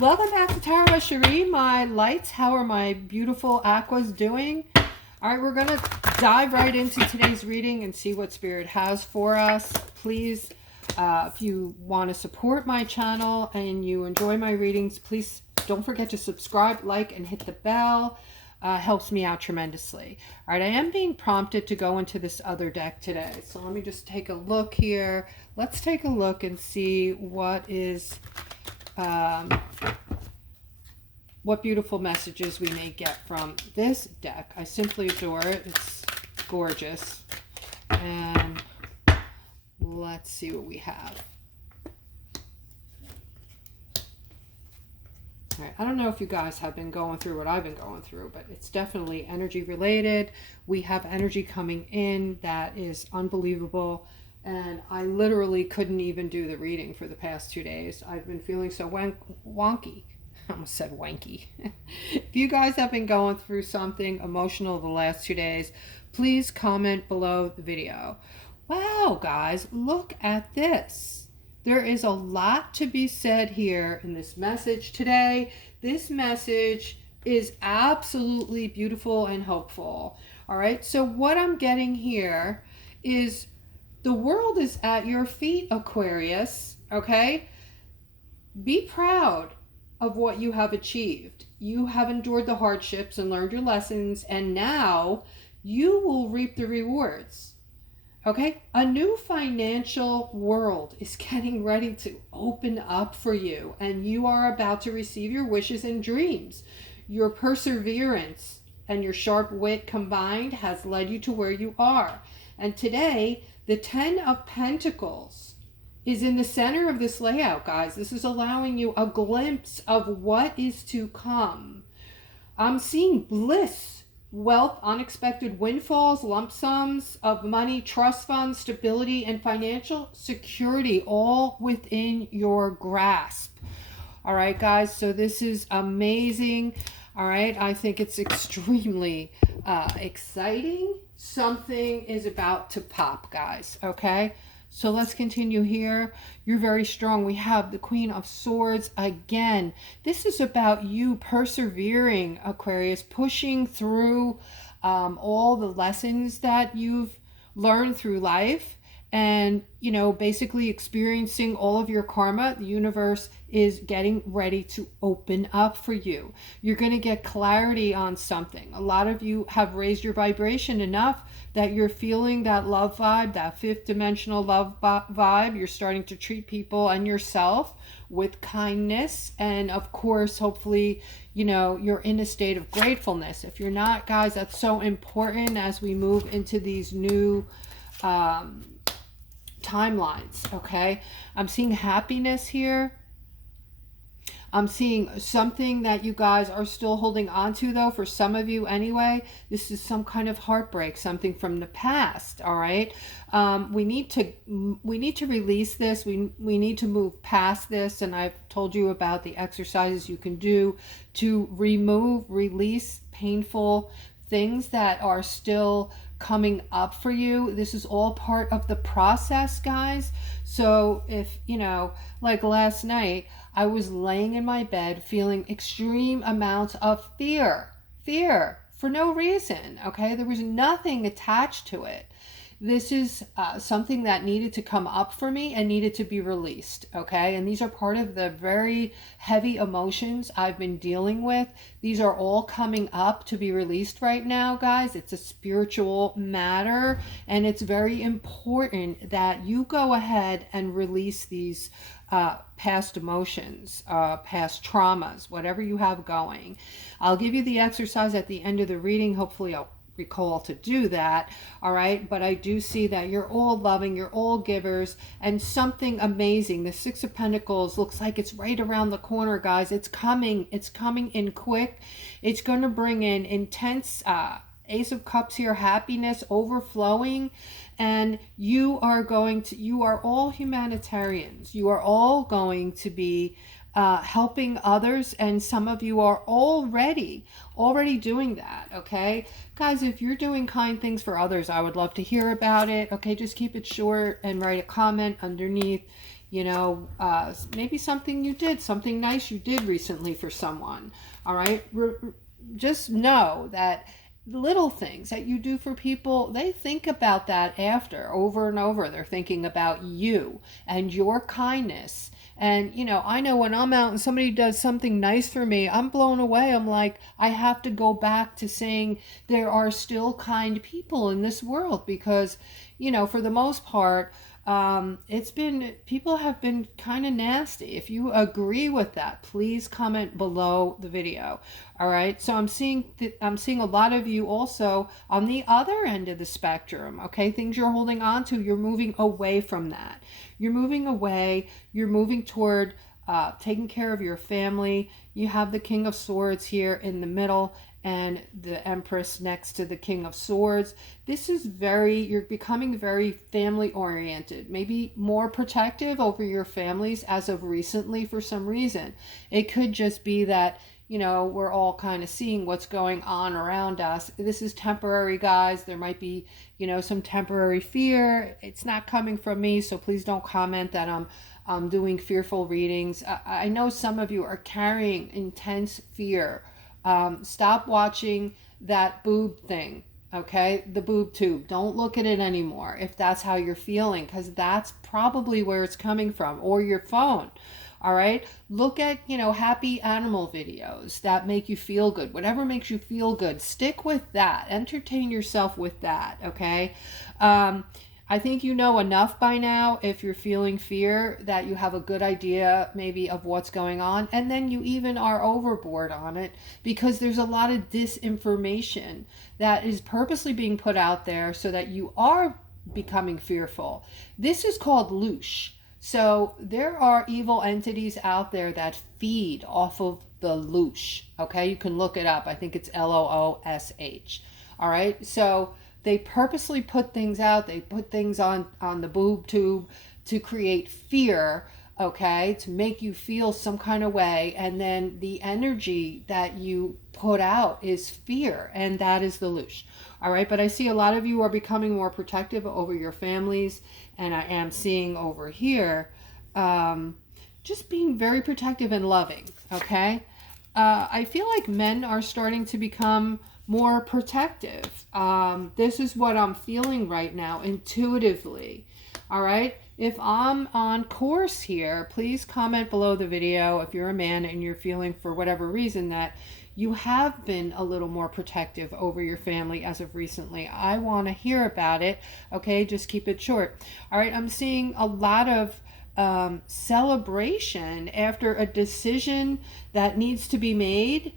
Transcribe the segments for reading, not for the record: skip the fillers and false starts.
Welcome back to Tarot by Cherie, my lights. How are my beautiful aquas doing? All right, we're going to dive right into today's reading and see what Spirit has for us. Please, if you want to support my channel and you enjoy my readings, please don't forget to subscribe, like, and hit the bell. Helps me out tremendously. All right, I am being prompted to go into this other deck today. So let me just take a look here. Let's take a look and see what is... what beautiful messages we may get from this deck. I simply adore it. It's gorgeous. And let's see what we have. All right, I don't know if you guys have been going through what I've been going through, but it's definitely energy related. We have energy coming in that is unbelievable. And I literally couldn't even do the reading for the past 2 days. I've been feeling so wonky. I almost said wanky. If you guys have been going through something emotional the last 2 days, please comment below the video. Wow, guys, look at this. There is a lot to be said here in this message today. This message is absolutely beautiful and hopeful. All right, so what I'm getting here is the world is at your feet, Aquarius, okay? Be proud of what you have achieved. You have endured the hardships and learned your lessons, and now you will reap the rewards. Okay? A new financial world is getting ready to open up for you, and you are about to receive your wishes and dreams. Your perseverance and your sharp wit combined has led you to where you are. And today, the 10 of Pentacles is in the center of this layout, guys. This is allowing you a glimpse of what is to come. I'm seeing bliss, wealth, unexpected windfalls, lump sums of money, trust funds, stability, and financial security all within your grasp. All right, guys, so this is amazing. All right, I think it's extremely exciting. Something is about to pop, guys, okay? So let's continue here. You're very strong. We have the Queen of Swords again. This is about you persevering, Aquarius, pushing through all the lessons that you've learned through life, and, you know, basically experiencing all of your karma. The universe is getting ready to open up for you. You're going to get clarity on something. A lot of you have raised your vibration enough that you're feeling that love vibe, that fifth dimensional love vibe. You're starting to treat people and yourself with kindness. And of course, hopefully, you know, you're in a state of gratefulness. If you're not, guys, that's so important as we move into these new timelines, okay? I'm seeing happiness here. I'm seeing something that you guys are still holding on to, though, for some of you anyway. This is some kind of heartbreak, something from the past, all right? We need to release this. We need to move past this, and I've told you about the exercises you can do to release painful things that are still coming up for you. This is all part of the process, guys. So if, you know, like last night, I was laying in my bed feeling extreme amounts of fear for no reason, okay? There was nothing attached to it. This is something that needed to come up for me and needed to be released, okay? And these are part of the very heavy emotions I've been dealing with. These are all coming up to be released right now, guys. It's a spiritual matter, and it's very important that you go ahead and release these past emotions, past traumas, whatever you have going. I'll give you the exercise at the end of the reading. Hopefully I'll recall to do that, all right? But I do see that you're all loving, you're all givers, and something amazing. The Six of Pentacles looks like it's right around the corner, guys. It's coming in quick. It's going to bring in intense Ace of Cups here, happiness overflowing, and you are all humanitarians. You are all going to be helping others, and some of you are already doing that, okay? Guys, if you're doing kind things for others, I would love to hear about it, okay? Just keep it short and write a comment underneath. you know, maybe something you did, something nice you did recently for someone. All right. Just know that little things that you do for people, they think about that after, over and over. They're thinking about you and your kindness. And, you know, I know when I'm out and somebody does something nice for me, I'm blown away. I'm like, I have to go back to saying there are still kind people in this world because, you know, for the most part, it's been, people have been kind of nasty. If you agree with that, please comment below the video. All right. So I'm seeing a lot of you also on the other end of the spectrum. Okay. Things you're holding on to, you're moving away from that. You're moving away. You're moving toward taking care of your family. You have the King of Swords here in the middle and the Empress next to the King of Swords. This is you're becoming very family oriented, maybe more protective over your families as of recently for some reason. It could just be that, you know, we're all kind of seeing what's going on around us. This is temporary, guys. There might be, you know, some temporary fear. It's not coming from me, so please don't comment that I'm doing fearful readings. I know some of you are carrying intense fear. Stop watching that boob thing, okay? The boob tube. Don't look at it anymore if that's how you're feeling, because that's probably where it's coming from, or your phone. All right. Look at, you know, happy animal videos that make you feel good. Whatever makes you feel good, stick with that. Entertain yourself with that. Okay. I think you know enough by now, if you're feeling fear, that you have a good idea maybe of what's going on. And then you even are overboard on it because there's a lot of disinformation that is purposely being put out there so that you are becoming fearful. This is called loosh. So there are evil entities out there that feed off of the loosh. Okay, you can look it up. I think it's LOOSH. All right, so they purposely put things out. They put things on the boob tube to create fear, okay, to make you feel some kind of way. And then the energy that you put out is fear, and that is the loosh. All right, but I see a lot of you are becoming more protective over your families, and I am seeing over here just being very protective and loving, okay? I feel like men are starting to become more protective. This is what I'm feeling right now intuitively, all right? If I'm on course here, please comment below the video if you're a man and you're feeling for whatever reason that you have been a little more protective over your family as of recently. I want to hear about it. Okay, just keep it short. All right, I'm seeing a lot of celebration after a decision that needs to be made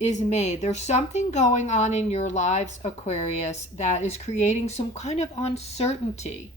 is made. There's something going on in your lives, Aquarius, that is creating some kind of uncertainty.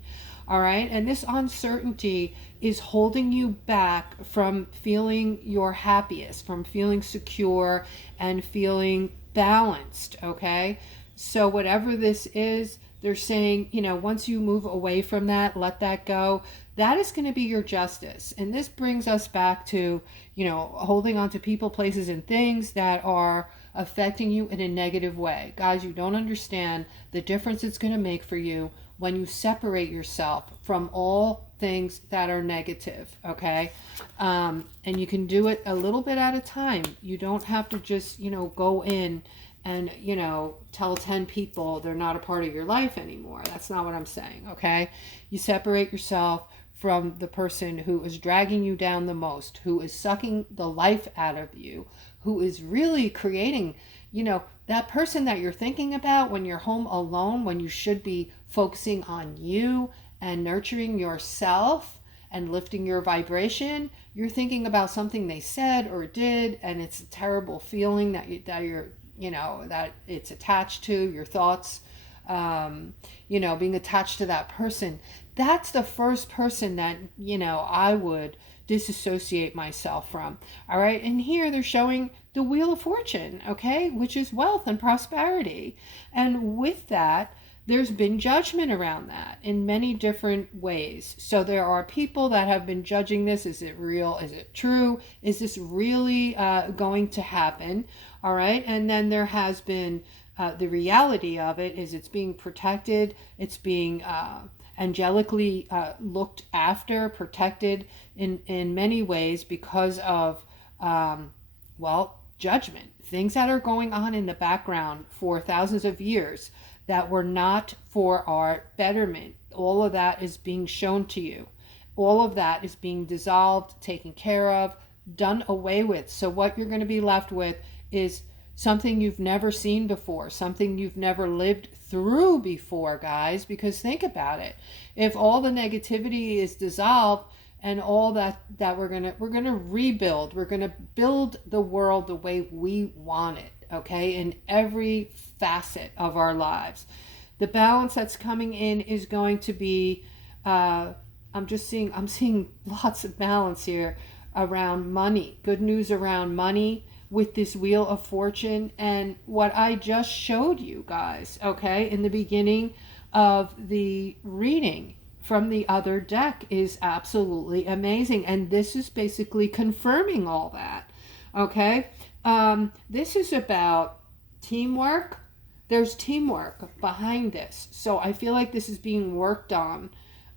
All right. And this uncertainty is holding you back from feeling your happiest, from feeling secure and feeling balanced. Okay. So whatever this is, they're saying, you know, once you move away from that, let that go, that is going to be your justice. And this brings us back to, you know, holding on to people, places, and things that are affecting you in a negative way. Guys, you don't understand the difference it's going to make for you when you separate yourself from all things that are negative, okay? And you can do it a little bit at a time. You don't have to just, you know, go in and, you know, tell 10 people they're not a part of your life anymore. That's not what I'm saying, okay? You separate yourself from the person who is dragging you down the most, who is sucking the life out of you, who is really creating, you know, that person that you're thinking about when you're home alone, when you should be focusing on you and nurturing yourself and lifting your vibration. You're thinking about something they said or did, and it's a terrible feeling that you're, you know, that it's attached to your thoughts, you know, being attached to that person. That's the first person that, you know, I would disassociate myself from. All right. And here they're showing the Wheel of Fortune, okay, which is wealth and prosperity. And with that, there's been judgment around that in many different ways. So there are people that have been judging this. Is it real? Is it true? Is this really going to happen? All right. And then there has been the reality of it is it's being protected. It's being angelically looked after, protected in many ways because of, well, judgment. Things that are going on in the background for thousands of years that were not for our betterment. All of that is being shown to you. All of that is being dissolved, taken care of, done away with. So what you're going to be left with is something you've never seen before, something you've never lived through before, guys, because think about it. If all the negativity is dissolved and all that we're going to rebuild, we're going to build the world the way we want it, okay? In every facet of our lives. The balance that's coming in is going to be I'm seeing lots of balance here around money. Good news around money with this Wheel of Fortune and what I just showed you guys, okay, in the beginning of the reading from the other deck is absolutely amazing. And this is basically confirming all that, okay? This is about teamwork. There's teamwork behind this. So I feel like this is being worked on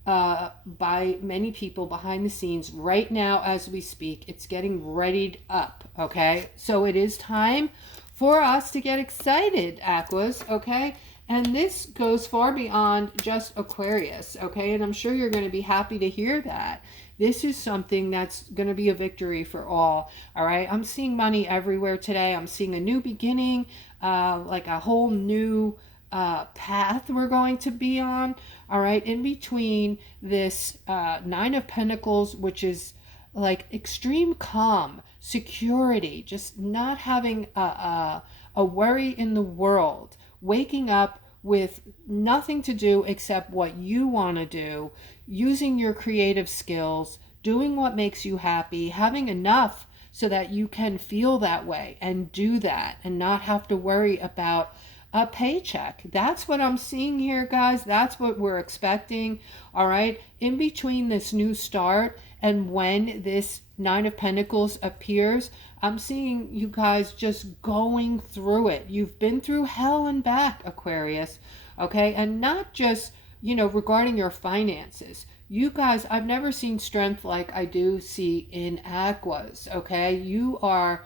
by many people behind the scenes right now as we speak. It's getting readied up, okay? So it is time for us to get excited, Aquas, okay? And this goes far beyond just Aquarius, okay? And I'm sure you're going to be happy to hear that. This is something that's going to be a victory for all right? I'm seeing money everywhere today. I'm seeing a new beginning, like a whole new path we're going to be on, all right? In between this Nine of Pentacles, which is like extreme calm, security, just not having a worry in the world, waking up with nothing to do except what you want to do, using your creative skills, doing what makes you happy, having enough so that you can feel that way and do that and not have to worry about a paycheck. That's what I'm seeing here, guys. That's what we're expecting, all right? In between this new start and when this Nine of Pentacles appears, I'm seeing you guys just going through it. You've been through hell and back, Aquarius, okay? And not just, regarding your finances. You guys, I've never seen strength like I do see in Aquas, okay? You are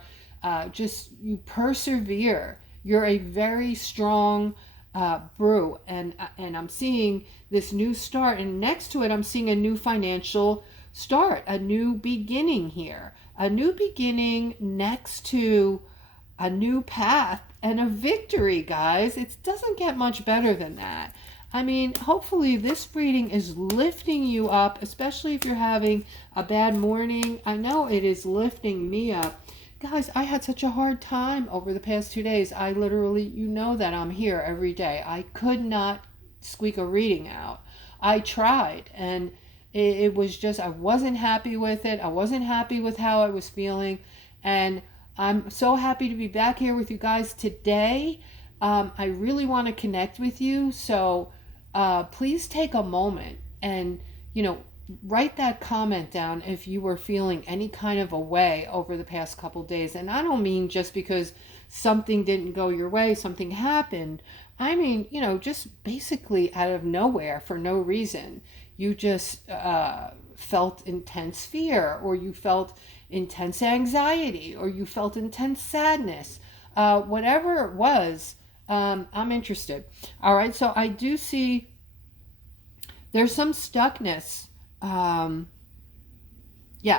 you persevere. You're a very strong brew, and I'm seeing this new start, and next to it I'm seeing a new financial start, a new beginning here, a new beginning next to a new path and a victory, guys. It doesn't get much better than that. I mean, hopefully this reading is lifting you up, especially if you're having a bad morning. I know it is lifting me up. Guys, I had such a hard time over the past 2 days. I literally, that I'm here every day. I could not squeak a reading out. I tried, and it was just, I wasn't happy with it. I wasn't happy with how I was feeling. And I'm so happy to be back here with you guys today. I really want to connect with you. So please take a moment and, write that comment down if you were feeling any kind of a way over the past couple days. And I don't mean just because something didn't go your way, something happened. I mean, just basically out of nowhere for no reason. You just felt intense fear, or you felt intense anxiety, or you felt intense sadness. Whatever it was, I'm interested. All right, so I do see there's some stuckness.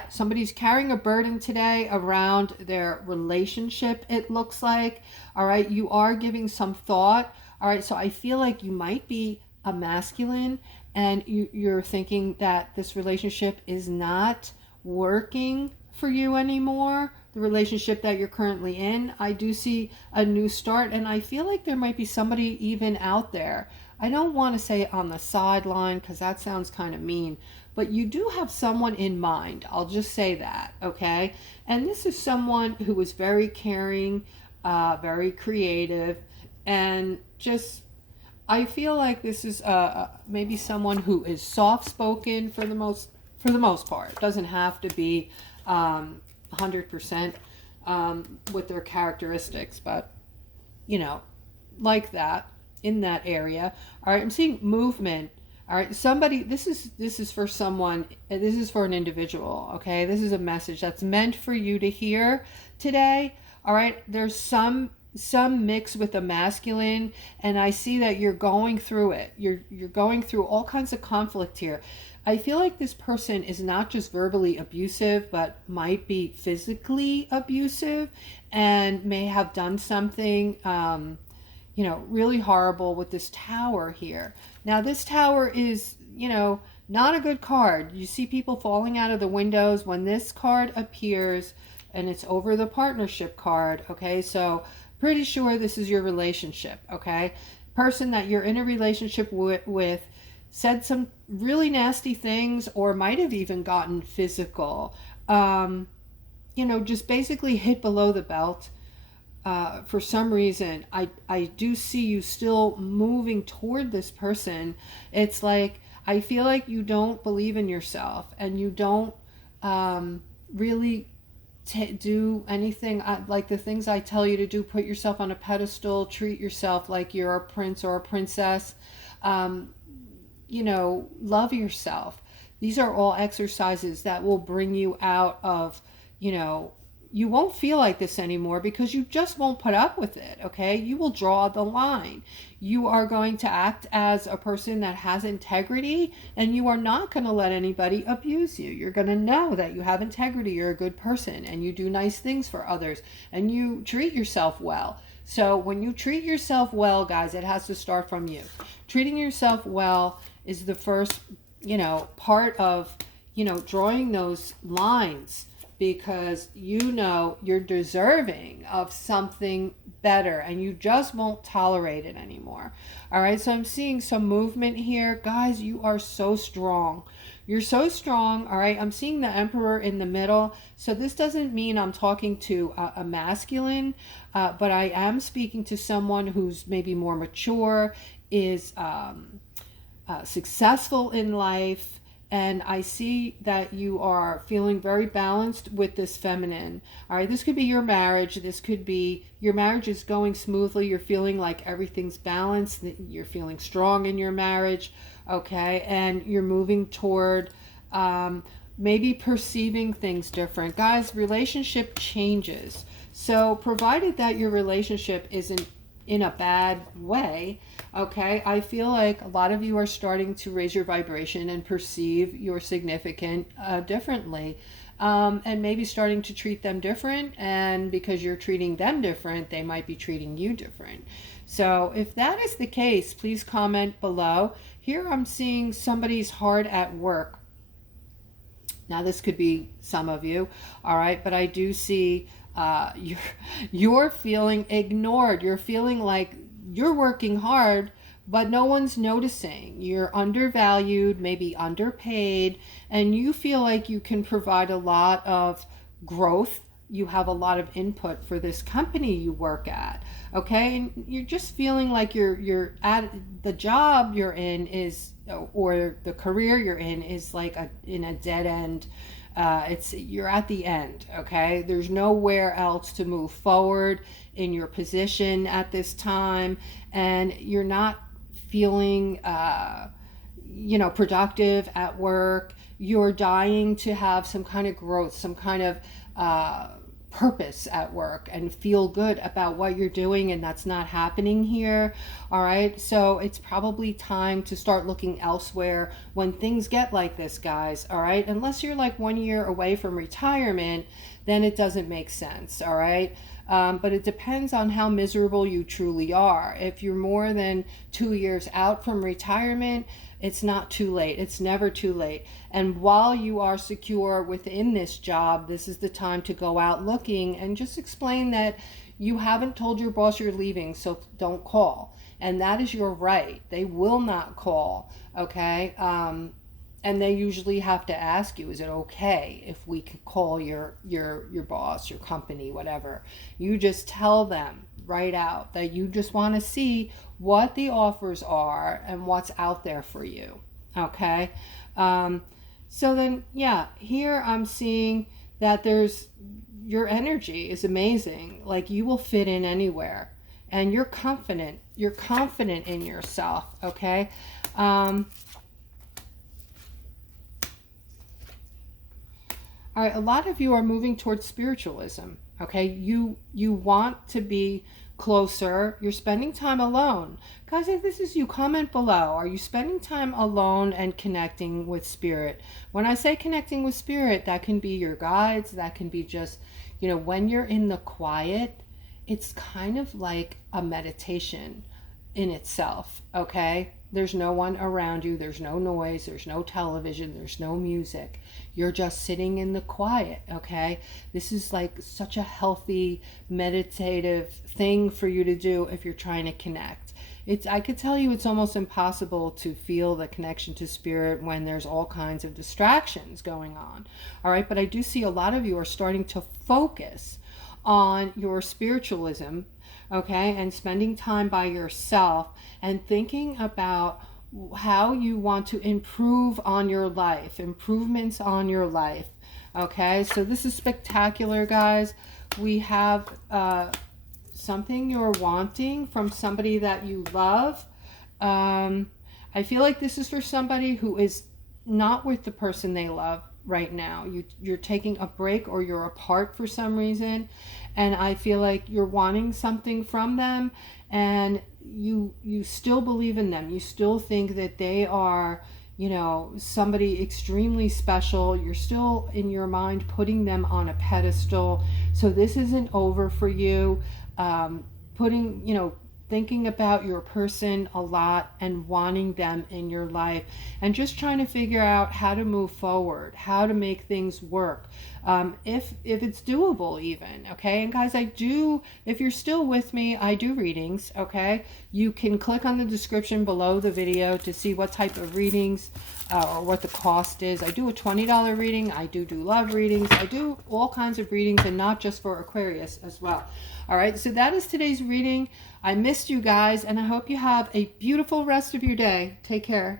Somebody's carrying a burden today around their relationship, it looks like. All right, you are giving some thought. All right, so I feel like you might be a masculine, and you're thinking that this relationship is not working for you anymore, the relationship that you're currently in. I do see a new start, and I feel like there might be somebody even out there. I don't want to say on the sideline because that sounds kind of mean, but you do have someone in mind. I'll just say that, okay? And this is someone who is very caring, very creative, and just, I feel like this is maybe someone who is soft-spoken for the most part. It doesn't have to be 100% with their characteristics, but like that, in that area. All right, I'm seeing movement. All right, somebody, this is for someone, this is for an individual, okay? This is a message that's meant for you to hear today. All right, there's some mix with the masculine, and I see that you're going through it. You're going through all kinds of conflict here. I feel like this person is not just verbally abusive, but might be physically abusive, and may have done something you know, really horrible with this tower here. Now, this tower is, you know, not a good card. You see people falling out of the windows when this card appears, and it's over the partnership card, okay? So pretty sure this is your relationship, okay? Person that you're in a relationship with said some really nasty things, or might have even gotten physical. You know, just basically hit below the belt. For some reason, I do see you still moving toward this person. It's like, I feel like you don't believe in yourself, and you don't really do anything like the things I tell you to do. Put yourself on a pedestal, treat yourself like you're a prince or a princess. You know, love yourself. These are all exercises that will bring you out of, you know, you won't feel like this anymore, because you just won't put up with it, okay? You will draw the line. You are going to act as a person that has integrity, and you are not going to let anybody abuse you. You're going to know that you have integrity, you're a good person, and you do nice things for others, and you treat yourself well. So when you treat yourself well, guys, it has to start from you. Treating yourself well is the first, you know, part of, you know, drawing those lines, because you know you're deserving of something better, and you just won't tolerate it anymore. All right, so I'm seeing some movement here. Guys, you are so strong. You're so strong. All right, I'm seeing the Emperor in the middle. So this doesn't mean I'm talking to a masculine, but I am speaking to someone who's maybe more mature, is successful in life. And I see that you are feeling very balanced with this feminine. All right, this could be your marriage. This could be your marriage is going smoothly. You're feeling like everything's balanced. You're feeling strong in your marriage, okay? And you're moving toward maybe perceiving things different. Guys, relationship changes. So provided that your relationship isn't in a bad way, okay, I feel like a lot of you are starting to raise your vibration and perceive your significant differently, and maybe starting to treat them different, and because you're treating them different, they might be treating you different. So if that is the case, please comment below. Here I'm seeing somebody's hard at work. Now this could be some of you, all right, but I do see you're feeling ignored. You're feeling like you're working hard, but no one's noticing. You're undervalued, maybe underpaid, and you feel like you can provide a lot of growth. You have a lot of input for this company you work at, okay? And you're just feeling like you're at the job you're in is, or the career you're in is like in a dead end. You're at the end, okay? There's nowhere else to move forward in your position at this time, and you're not feeling, you know, productive at work. You're dying to have some kind of growth, some kind of purpose at work, and feel good about what you're doing, and that's not happening here. All right, so it's probably time to start looking elsewhere when things get like this, guys. All right, unless you're like 1 year away from retirement, then it doesn't make sense. All right, but it depends on how miserable you truly are. If you're more than 2 years out from retirement, it's not too late. It's never too late. And while you are secure within this job, this is the time to go out looking, and just explain that you haven't told your boss you're leaving, so don't call. And that is your right. They will not call, okay? And they usually have to ask you, is it okay if we could call your boss, your company, whatever? You just tell them right out that you just want to see what the offers are and what's out there for you, okay? So then, yeah, here I'm seeing that your energy is amazing. Like, you will fit in anywhere, and you're confident in yourself, okay? All right, a lot of you are moving towards spiritualism. Okay, you want to be closer. You're spending time alone. Guys, if this is you, comment below. Are you spending time alone and connecting with spirit? When I say connecting with spirit, that can be your guides. That can be just, when you're in the quiet, it's kind of like a meditation in itself, okay? There's no one around you. There's no noise. There's no television. There's no music. You're just sitting in the quiet, okay? This is like such a healthy, meditative thing for you to do if you're trying to connect. I could tell you it's almost impossible to feel the connection to spirit when there's all kinds of distractions going on, all right? But I do see a lot of you are starting to focus on your spiritualism, okay, and spending time by yourself and thinking about how you want to improve on your life, improvements on your life, okay? So this is spectacular, guys. We have something you're wanting from somebody that you love. I feel like this is for somebody who is not with the person they love right now. You're taking a break, or you're apart for some reason, and I feel like you're wanting something from them, and you still believe in them. You still think that they are, somebody extremely special. You're still in your mind putting them on a pedestal. So this isn't over for you. Thinking about your person a lot and wanting them in your life, and just trying to figure out how to move forward, how to make things work, if it's doable even, okay? And guys, if you're still with me, I do readings, okay? You can click on the description below the video to see what type of readings or what the cost is. I do a $20 reading. I do love readings. I do all kinds of readings, and not just for Aquarius as well. All right, so that is today's reading. I missed you guys, and I hope you have a beautiful rest of your day. Take care.